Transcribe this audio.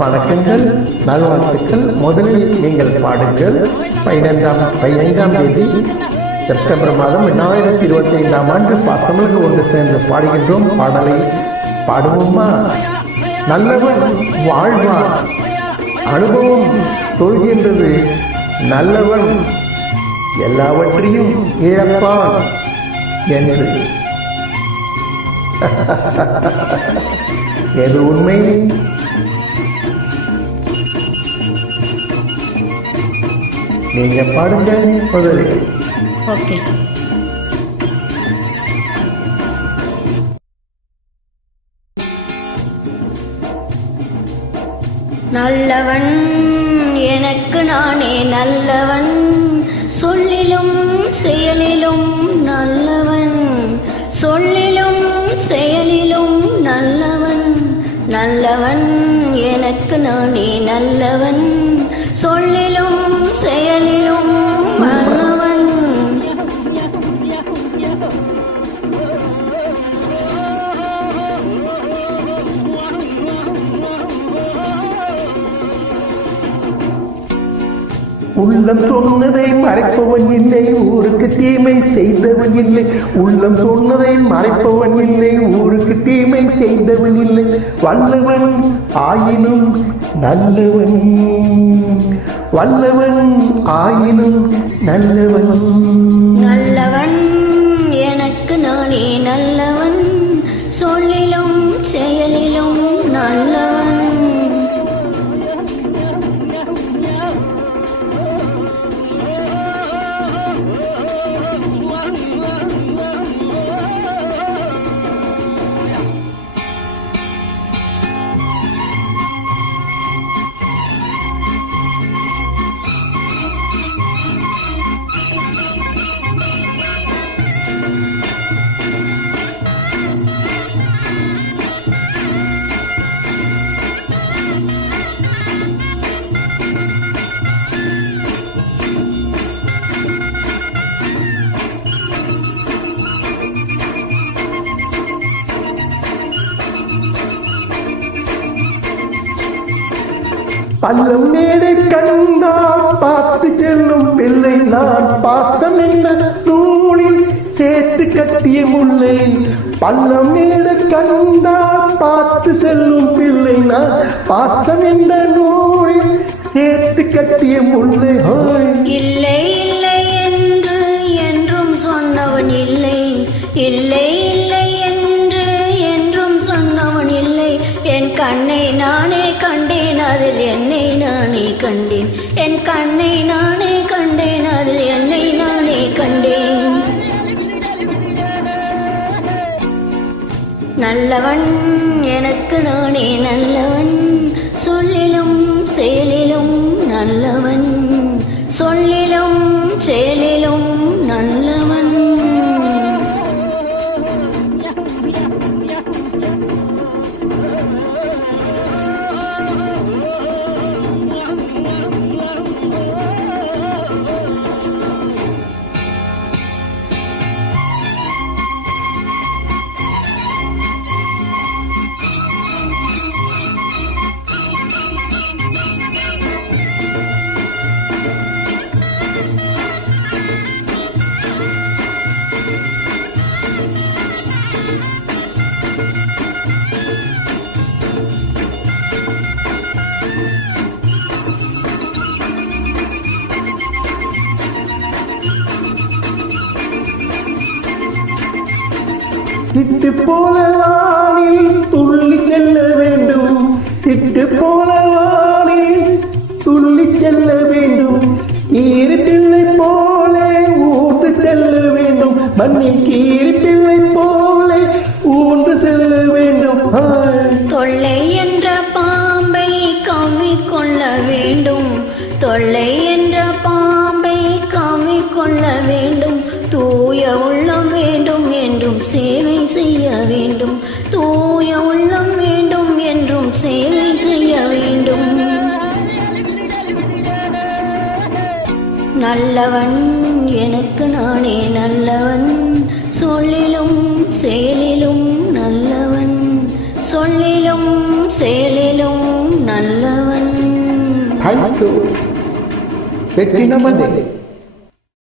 வணக்கங்கள், நல்வாழ்த்துக்கள். முதலில் நீங்கள் பாடுங்கள். 15ஆம் தேதி செப்டம்பர் மாதம் 2025ஆம் ஆண்டு பாசமலுக்கு ஒன்று சேர்ந்து பாடுகின்றோம். பாடலை பாடுவோமா? நல்லவன் வாழ்வான், அனுபவம் சொல்கின்றது. நல்லவன் எல்லாவற்றையும் இழப்பான் என்று. எது உண்மை? நீங்க பாடுங்க முதலில். ஓகே. நல்லவன் எனக்கு நானே நல்லவன், சொல்லிலும் செயலிலும் நல்லவன், சொல்லிலும் செயலிலும் நல்லவன். நல்லவன் எனக்கு நானே நல்லவன், சொல்லிலும் செயலிலும் நல்லவன். உள்ளம் சொன்னதை மறைப்பவன் இல்லை, ஊருக்கு தீமை செய்தவன் இல்லை. உள்ளம் சொன்னதை மறைப்பவன் இல்லை, ஊருக்கு தீமை செய்தவன் இல்லை. வல்லவன் ஆயினும் நல்லவன், வல்லவன் ஆயினும் நல்லவன். நல்லவன் எனக்கு நானே நல்லவன், சொல்லிலும் செயலிலும் நல்லவன். பள்ளம் மேடை கண்டால் பார்த்து செல்லும் பிள்ளை நான், பாசம் என்ற நூலில் சேர்த்து கட்டிய முல்லை. பள்ளம் மேடை கண்டால் பார்த்து செல்லும் பிள்ளை நான், பாசம் என்ற நூலில் சேர்த்து கட்டிய முல்லை. இல்லை இல்லை என்று என்றும் சொன்னவன் இல்லை, இல்லை இல்லை என்று என்றும் சொன்னவன் இல்லை. என் கண்ணை நானே கண்டேன், அதில் என்னை நானே கண்டேன். என் கண்ணை நானே கண்டேன், அதில் என்னை நானே கண்டேன். நல்லவன் எனக்கு நானே நல்லவன், சொல்லிலும் செயலிலும் நல்லவன், சொல்லிலும் செயலிலும் நல்லவன். சிட்டு போல வானில் துள்ளி செல்ல வேண்டும், சிட்டு போல வானில் துள்ளி செல்ல வேண்டும். கீரி பிள்ளை போல ஊர்ந்து செல்ல வேண்டும், மண்ணில் கீரி பிள்ளை போல ஊர்ந்து செல்ல வேண்டும். தொல்லை என்ற பாம்பை கவ்விக்கொள்ள வேண்டும், தொல்லை என்ற பாம்பை கவ்விக்கொள்ள வேண்டும். தூய உள்ளம் வேண்டும் என்றும் சேவை செய்ய வேண்டும், தூய உள்ளம் வேண்டும் என்றும் சேவை செய்ய வேண்டும். நல்லவன் எனக்கு நானே நல்லவன், சொல்லிலும் செயலிலும் நல்லவன், சொல்லிலும் செயலிலும் நல்லவன். ಥ್ಯಾಂಕ್ ಯು ಸೆಟ್ಟಿನ ಮನೆ